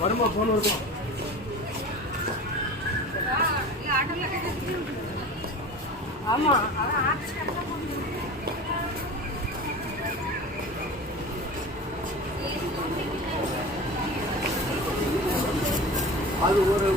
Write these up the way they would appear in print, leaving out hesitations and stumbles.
வருமா போன் வருமா ஆமா அது ஒரு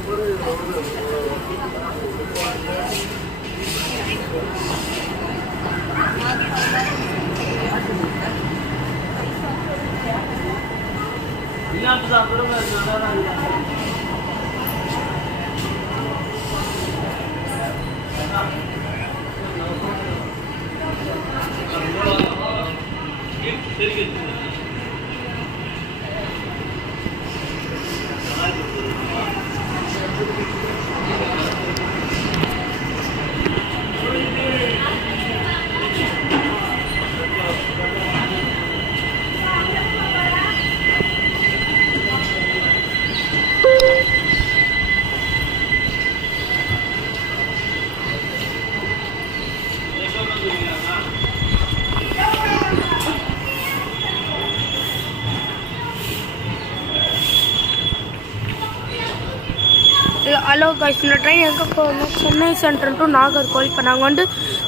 ஹலோ கைஸ், இந்த ட்ரெயின் எங்கே போகணும்? Chennai central to Nagercoil. இப்போ நாங்கள் வந்து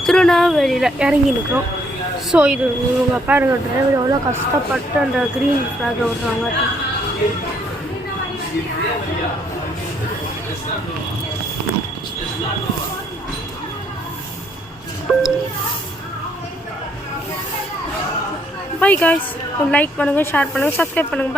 திருநெல்வேலியில் இறங்கி நிற்கிறோம். ஸோ இது இவங்க பாருங்க, டிரைவர் எவ்வளோ கஷ்டப்பட்டு அந்த க்ரீன் ஃப்ளாகை விடுறாங்க. பை கைஸ், லைக் பண்ணுங்கள், ஷேர் பண்ணுங்கள், சப்ஸ்கிரைப் பண்ணுங்கள்.